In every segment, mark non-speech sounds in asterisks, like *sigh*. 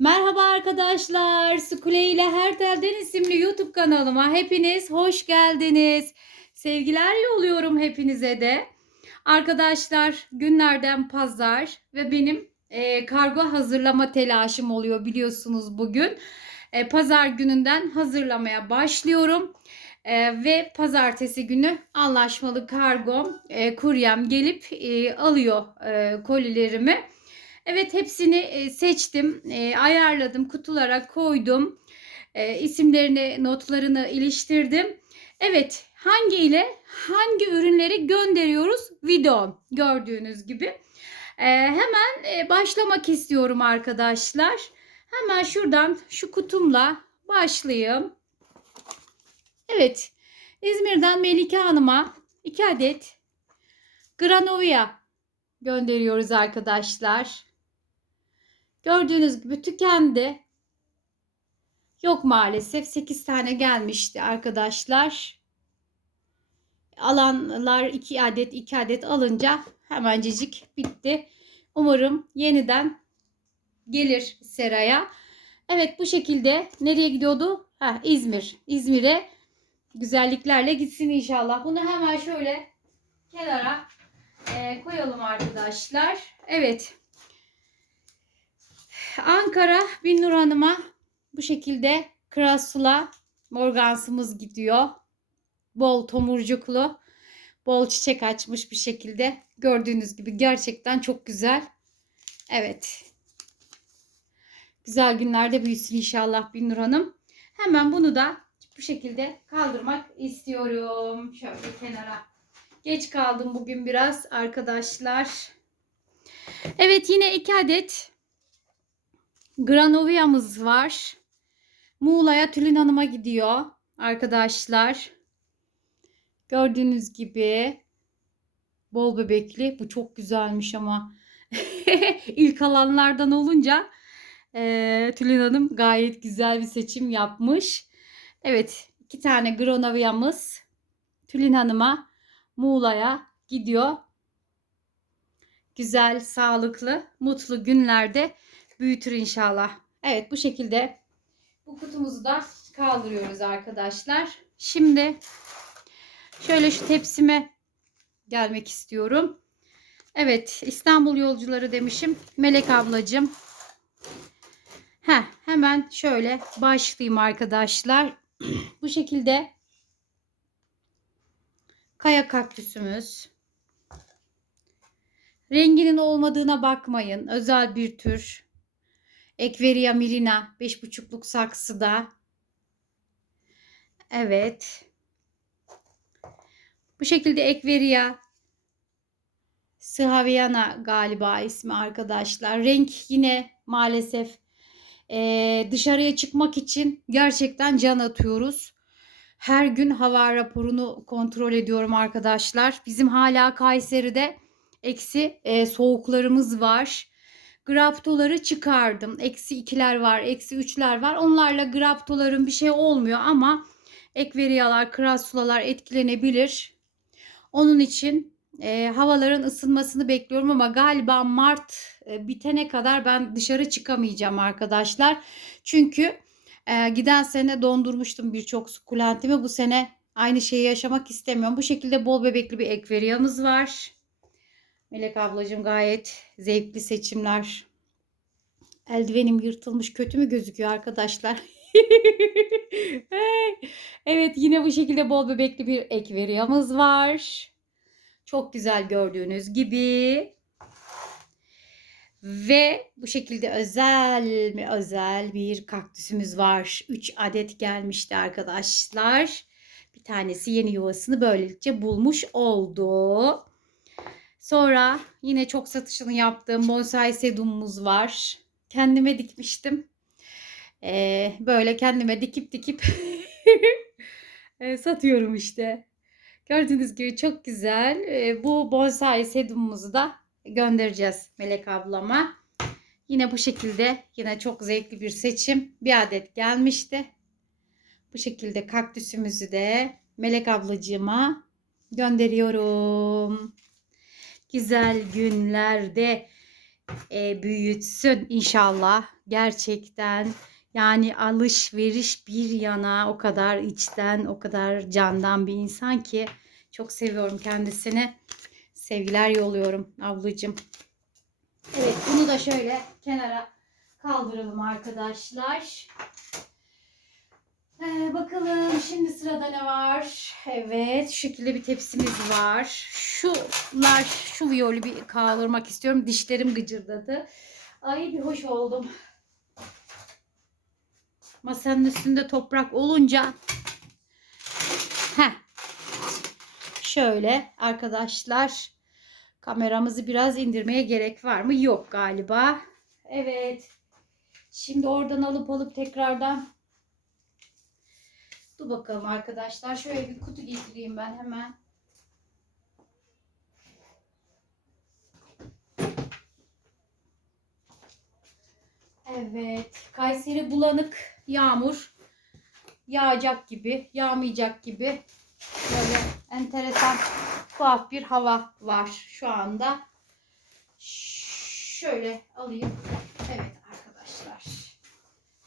Merhaba arkadaşlar. Sukule ile Her Telden isimli YouTube kanalıma hepiniz hoş geldiniz. Sevgiler yolluyorum hepinize de. Arkadaşlar günlerden pazar ve benim e, kargo hazırlama telaşım oluyor biliyorsunuz bugün. E, pazar gününden hazırlamaya başlıyorum. E, ve pazartesi günü anlaşmalı kargom, e, kuryem gelip e, alıyor e, kolilerimi. Evet hepsini e, seçtim, e, ayarladım, kutulara koydum. E, isimlerini, notlarını iliştirdim. Evet hangi ile hangi ürünleri gönderiyoruz? Video gördüğünüz gibi. Hemen başlamak istiyorum arkadaşlar. Hemen şuradan şu kutumla başlayayım. Evet İzmir'den Melike Hanım'a 2 adet Granovia gönderiyoruz arkadaşlar. Gördüğünüz gibi tükendi. Yok maalesef 8 tane gelmişti arkadaşlar. Alanlar 2 adet 2 adet alınca hemencecik bitti. Umarım yeniden gelir seraya. Evet bu şekilde nereye gidiyordu? Ha, İzmir. İzmir'e güzelliklerle gitsin inşallah. Bunu hemen şöyle kenara e, koyalım arkadaşlar. Evet. Ankara Binnur Hanım'a bu şekilde Krasula Morgansımız gidiyor. Bol tomurcuklu, bol çiçek açmış bir şekilde. Gördüğünüz gibi gerçekten çok güzel. Evet. Güzel günlerde büyüsün inşallah Binnur Hanım. Hemen bunu da bu şekilde kaldırmak istiyorum. Şöyle kenara. Geç kaldım bugün biraz arkadaşlar. Evet yine iki adet Granovia'mız var. Muğla'ya Tülin Hanım'a gidiyor arkadaşlar. Gördüğünüz gibi bol bebekli. Bu çok güzelmiş ama *laughs* ilk alanlardan olunca e, Tülin Hanım gayet güzel bir seçim yapmış. Evet iki tane Granovia'mız Tülin Hanım'a Muğla'ya gidiyor. Güzel, sağlıklı, mutlu günlerde büyütür inşallah. Evet bu şekilde bu kutumuzu da kaldırıyoruz arkadaşlar. Şimdi şöyle şu tepsime gelmek istiyorum. Evet İstanbul yolcuları demişim. Melek ablacığım. Heh, hemen şöyle başlayayım arkadaşlar. *clears throat* bu şekilde kaya kaktüsümüz. Renginin olmadığına bakmayın. Özel bir tür. Ekveria Milina 5,5'luk saksıda. Evet. Bu şekilde Ekveria Sıhaviana galiba ismi arkadaşlar. Renk yine maalesef ee, dışarıya çıkmak için gerçekten can atıyoruz. Her gün hava raporunu kontrol ediyorum arkadaşlar. Bizim hala Kayseri'de eksi e, soğuklarımız var. Graptoları çıkardım. Eksi ikiler var, eksi üçler var. Onlarla graptoların bir şey olmuyor ama ekveriyalar, krasulalar etkilenebilir. Onun için e, havaların ısınmasını bekliyorum ama galiba Mart e, bitene kadar ben dışarı çıkamayacağım arkadaşlar. Çünkü e, giden sene dondurmuştum birçok sukulentimi. Bu sene aynı şeyi yaşamak istemiyorum. Bu şekilde bol bebekli bir ekveriyamız var. Melek ablacığım gayet zevkli seçimler. Eldivenim yırtılmış. Kötü mü gözüküyor arkadaşlar? *laughs* evet yine bu şekilde bol bebekli bir ekveriyamız var. Çok güzel gördüğünüz gibi. Ve bu şekilde özel mi özel bir kaktüsümüz var. 3 adet gelmişti arkadaşlar. Bir tanesi yeni yuvasını böylelikle bulmuş oldu. Sonra yine çok satışını yaptığım bonsai sedumumuz var. Kendime dikmiştim. Ee, böyle kendime dikip dikip *laughs* e, satıyorum işte. Gördüğünüz gibi çok güzel. Ee, bu bonsai sedumumuzu da göndereceğiz Melek ablama. Yine bu şekilde yine çok zevkli bir seçim. Bir adet gelmişti. Bu şekilde kaktüsümüzü de Melek ablacığıma gönderiyorum güzel günlerde e, büyütsün inşallah. Gerçekten yani alışveriş bir yana o kadar içten, o kadar candan bir insan ki çok seviyorum kendisini. Sevgiler yolluyorum ablacığım. Evet bunu da şöyle kenara kaldıralım arkadaşlar. Ee, bakalım şimdi sırada ne var? Evet şu şekilde bir tepsimiz var. Şular şu viyolu bir kaldırmak istiyorum. Dişlerim gıcırdadı. Ay bir hoş oldum. Masanın üstünde toprak olunca Heh. Şöyle arkadaşlar kameramızı biraz indirmeye gerek var mı? Yok galiba. Evet. Şimdi oradan alıp alıp tekrardan Dur bakalım arkadaşlar. Şöyle bir kutu getireyim ben hemen. Evet. Kayseri bulanık yağmur yağacak gibi, yağmayacak gibi böyle enteresan tuhaf bir hava var şu anda. Şöyle alayım. Evet arkadaşlar.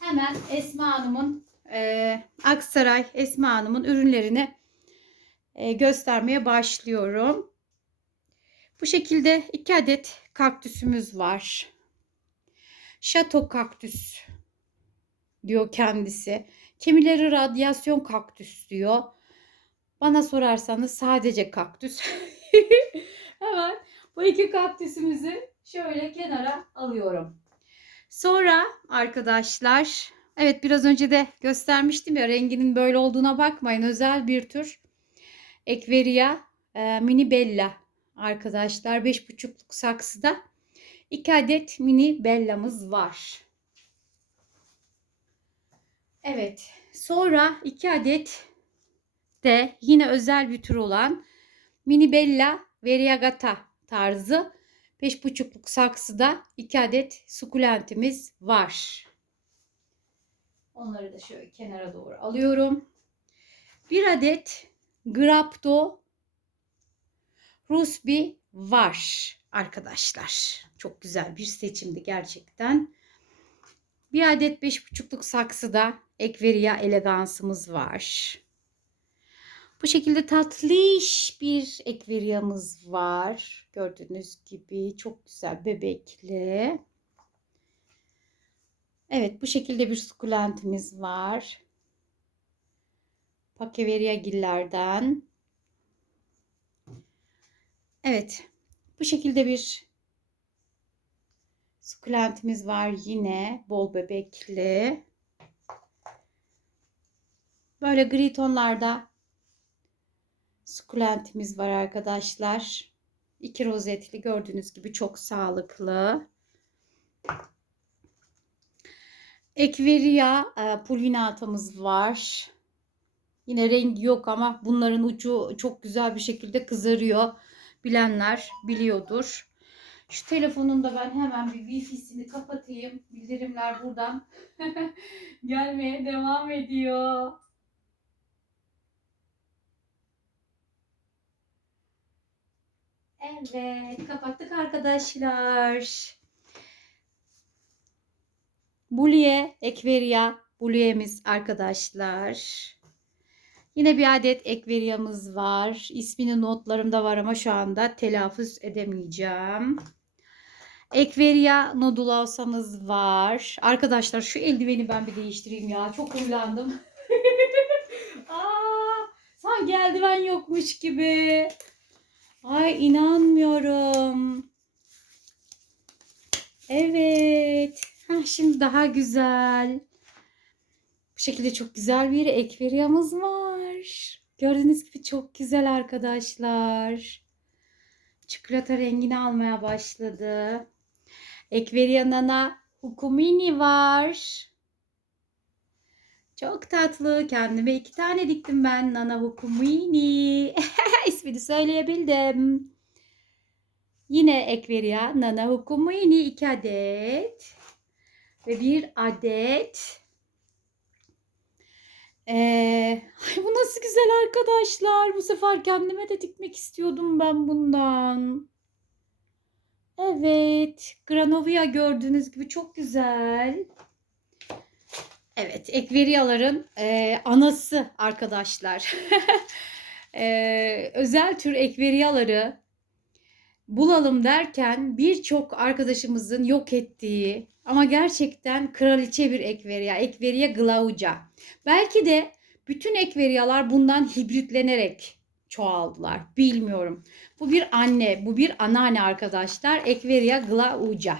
Hemen Esma Hanım'ın e, Aksaray Esma Hanım'ın ürünlerini e, göstermeye başlıyorum. Bu şekilde iki adet kaktüsümüz var. Şato kaktüs diyor kendisi. Kimileri radyasyon kaktüs diyor. Bana sorarsanız sadece kaktüs. *laughs* Hemen bu iki kaktüsümüzü şöyle kenara alıyorum. Sonra arkadaşlar evet biraz önce de göstermiştim ya renginin böyle olduğuna bakmayın. Özel bir tür Ekveria e, mini bella arkadaşlar 5,5'luk saksıda 2 adet mini bellamız var. Evet. Sonra 2 adet de yine özel bir tür olan mini bella variegata tarzı 5,5'luk saksıda 2 adet sukulentimiz var. Onları da şöyle kenara doğru alıyorum. Bir adet Grapto Rusby var arkadaşlar. Çok güzel bir seçimdi gerçekten. Bir adet 5,5'luk saksıda Ekveria elegansımız var. Bu şekilde tatlış bir ekveriyamız var. Gördüğünüz gibi çok güzel bebekli. Evet bu şekilde bir sukulentimiz var. Pakeveria gillerden. Evet bu şekilde bir sukulentimiz var yine bol bebekli. Böyle gri tonlarda sukulentimiz var arkadaşlar. İki rozetli gördüğünüz gibi çok sağlıklı. Ekveria e, pulvinatamız var. Yine rengi yok ama bunların ucu çok güzel bir şekilde kızarıyor. Bilenler biliyordur. Şu telefonun da ben hemen bir wifi'sini kapatayım. Bildirimler buradan *laughs* gelmeye devam ediyor. Evet, kapattık arkadaşlar. Bulye, Ekveria, Bulye'miz arkadaşlar. Yine bir adet Ekveria'mız var. İsmini notlarımda var ama şu anda telaffuz edemeyeceğim. Ekveria nodulosamız var. Arkadaşlar şu eldiveni ben bir değiştireyim ya. Çok huylandım. *laughs* Aa, sanki eldiven yokmuş gibi. Ay inanmıyorum. Evet. Heh, şimdi daha güzel. Bu şekilde çok güzel bir ekveriyamız var. Gördüğünüz gibi çok güzel arkadaşlar. Çikolata rengini almaya başladı. Ekveria Nana Hukumini var. Çok tatlı. Kendime iki tane diktim ben. Nana Hukumini. *laughs* İsmini söyleyebildim. Yine Ekveria Nana Hukumini iki adet. Ve bir adet. Ee, ay bu nasıl güzel arkadaşlar. Bu sefer kendime de dikmek istiyordum ben bundan. Evet. Granovia gördüğünüz gibi çok güzel. Evet. Ekveriyaların e, anası arkadaşlar. *laughs* E, özel tür ekveriyaları bulalım derken birçok arkadaşımızın yok ettiği ama gerçekten kraliçe bir ekveriya. Ekveriya glauca. Belki de bütün ekveriyalar bundan hibritlenerek çoğaldılar. Bilmiyorum. Bu bir anne, bu bir anneanne arkadaşlar. Ekveria glauca.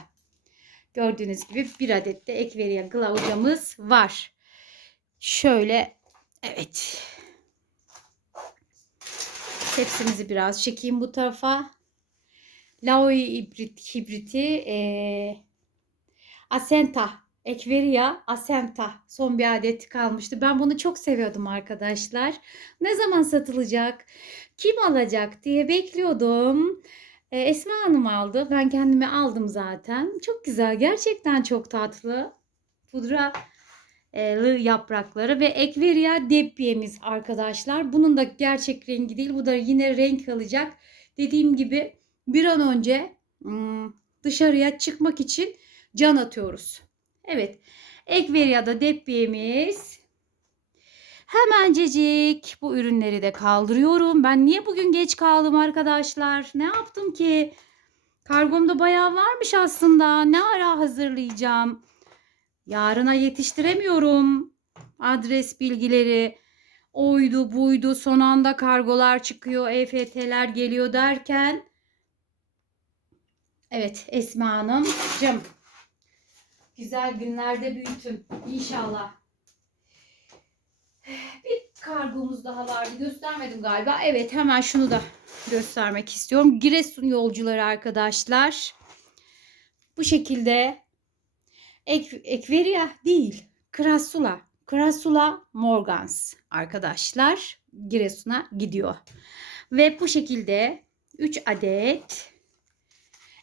Gördüğünüz gibi bir adet de Ekveria glaucamız var. Şöyle evet. Tepsimizi biraz çekeyim bu tarafa. Laoi hibrit, hibriti e, Asenta Ekveria Asenta son bir adet kalmıştı. Ben bunu çok seviyordum arkadaşlar. Ne zaman satılacak? Kim alacak diye bekliyordum. Ee, Esma Hanım aldı. Ben kendime aldım zaten. Çok güzel. Gerçekten çok tatlı. Pudralı yaprakları ve Ekveria Deppie'miz arkadaşlar. Bunun da gerçek rengi değil. Bu da yine renk alacak. Dediğim gibi bir an önce hmm, dışarıya çıkmak için can atıyoruz. Evet. Ekveria'da Deppie'miz. Hemencecik bu ürünleri de kaldırıyorum. Ben niye bugün geç kaldım arkadaşlar? Ne yaptım ki? Kargomda bayağı varmış aslında. Ne ara hazırlayacağım? Yarına yetiştiremiyorum. Adres bilgileri oydu buydu son anda kargolar çıkıyor EFT'ler geliyor derken evet Esma Hanım cam güzel günlerde büyütün inşallah. Bir kargomuz daha vardı. Göstermedim galiba. Evet hemen şunu da göstermek istiyorum. Giresun yolcuları arkadaşlar. Bu şekilde Ek, Ekveria değil. Krasula. Krasula Morgans arkadaşlar. Giresun'a gidiyor. Ve bu şekilde 3 adet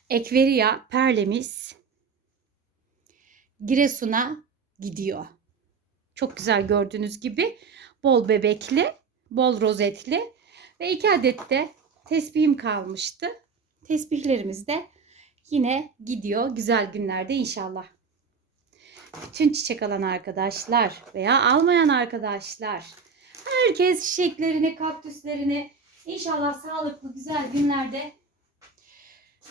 Ekveria perlemiz Giresun'a gidiyor. Çok güzel gördüğünüz gibi bol bebekli, bol rozetli ve iki adet de tesbihim kalmıştı. Tesbihlerimiz de yine gidiyor güzel günlerde inşallah. Bütün çiçek alan arkadaşlar veya almayan arkadaşlar herkes çiçeklerini, kaktüslerini inşallah sağlıklı güzel günlerde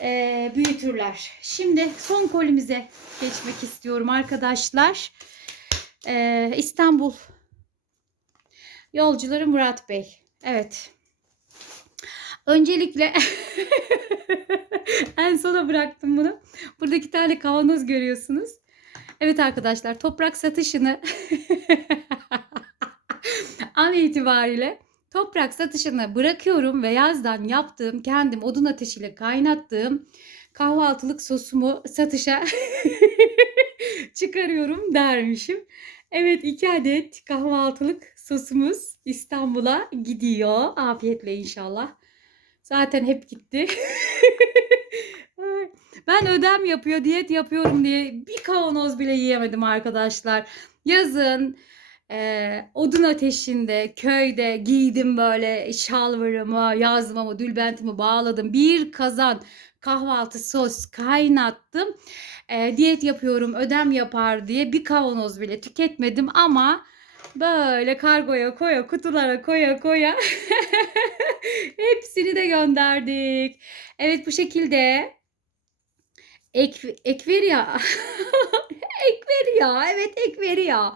e, büyütürler. Şimdi son kolimize geçmek istiyorum arkadaşlar. E, İstanbul yolcuları Murat Bey. Evet. Öncelikle *laughs* en sona bıraktım bunu. Burada iki tane kavanoz görüyorsunuz. Evet arkadaşlar toprak satışını *laughs* an itibariyle toprak satışını bırakıyorum ve yazdan yaptığım kendim odun ateşiyle kaynattığım kahvaltılık sosumu satışa *laughs* çıkarıyorum dermişim. Evet iki adet kahvaltılık sosumuz İstanbul'a gidiyor. Afiyetle inşallah. Zaten hep gitti. *laughs* ben ödem yapıyor, diyet yapıyorum diye bir kavanoz bile yiyemedim arkadaşlar. Yazın e, odun ateşinde, köyde giydim böyle şalvarımı, yazmamı, dülbentimi bağladım. Bir kazan kahvaltı sos kaynattım. E, diyet yapıyorum, ödem yapar diye bir kavanoz bile tüketmedim ama böyle kargoya koya, kutulara koya koya *laughs* hepsini de gönderdik. Evet bu şekilde Ek, Ekveria. *laughs* Ekveria. Evet Ekveria.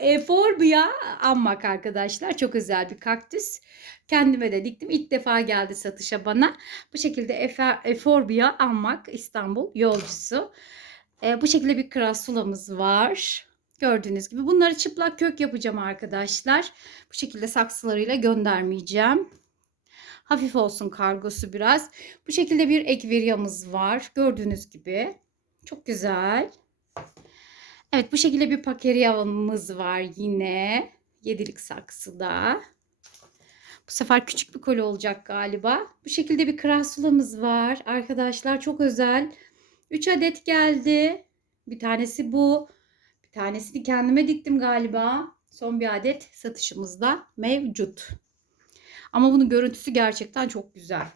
Eforbia ammak arkadaşlar. Çok özel bir kaktüs. Kendime de diktim. İlk defa geldi satışa bana. Bu şekilde Eforbia ammak İstanbul yolcusu. E, bu şekilde bir krasulamız var. Gördüğünüz gibi. Bunları çıplak kök yapacağım arkadaşlar. Bu şekilde saksılarıyla göndermeyeceğim. Hafif olsun kargosu biraz. Bu şekilde bir ekveryamız var. Gördüğünüz gibi. Çok güzel. Evet bu şekilde bir pakeryamız var yine. Yedilik saksıda. Bu sefer küçük bir koli olacak galiba. Bu şekilde bir krasulamız var. Arkadaşlar çok özel. 3 adet geldi. Bir tanesi bu. Bir tanesini kendime diktim galiba. Son bir adet satışımızda mevcut. Ama bunun görüntüsü gerçekten çok güzel.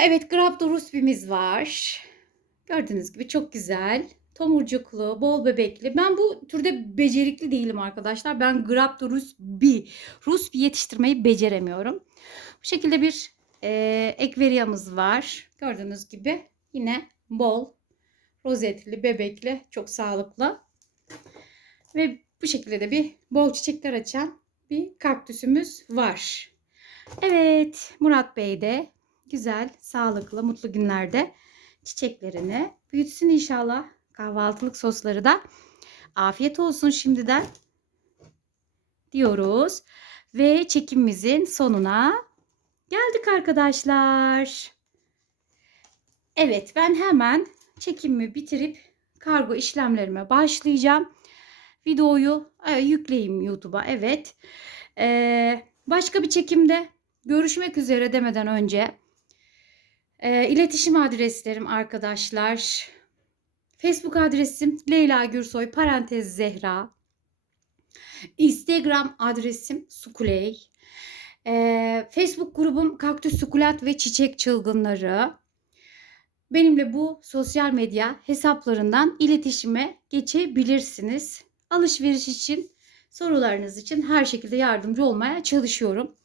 Evet, Grabdo Rusbimiz var. Gördüğünüz gibi çok güzel. Tomurcuklu, bol bebekli. Ben bu türde becerikli değilim arkadaşlar. Ben Grabdo Rusbi, Rusbi yetiştirmeyi beceremiyorum. Bu şekilde bir e, ekveriyamız var. Gördüğünüz gibi yine bol, rozetli, bebekli, çok sağlıklı. Ve bu şekilde de bir bol çiçekler açan bir kaktüsümüz var. Evet, Murat Bey de güzel, sağlıklı, mutlu günlerde çiçeklerini büyütsün inşallah. Kahvaltılık sosları da afiyet olsun şimdiden diyoruz. Ve çekimimizin sonuna geldik arkadaşlar. Evet ben hemen çekimimi bitirip kargo işlemlerime başlayacağım. Videoyu e, yükleyeyim YouTube'a evet. Ee, başka bir çekimde görüşmek üzere demeden önce e, iletişim adreslerim arkadaşlar. Facebook adresim Leyla Gürsoy parantez Zehra. Instagram adresim Sukuley. Ee, Facebook grubum Kaktüs Sukulat ve Çiçek Çılgınları. Benimle bu sosyal medya hesaplarından iletişime geçebilirsiniz. Alışveriş için, sorularınız için her şekilde yardımcı olmaya çalışıyorum.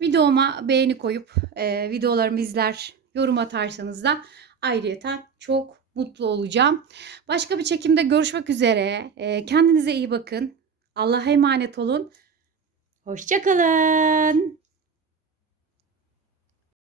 Videoma beğeni koyup e, videolarımı izler, yorum atarsanız da ayrıyeten çok mutlu olacağım. Başka bir çekimde görüşmek üzere. E, kendinize iyi bakın. Allah'a emanet olun. Hoşçakalın.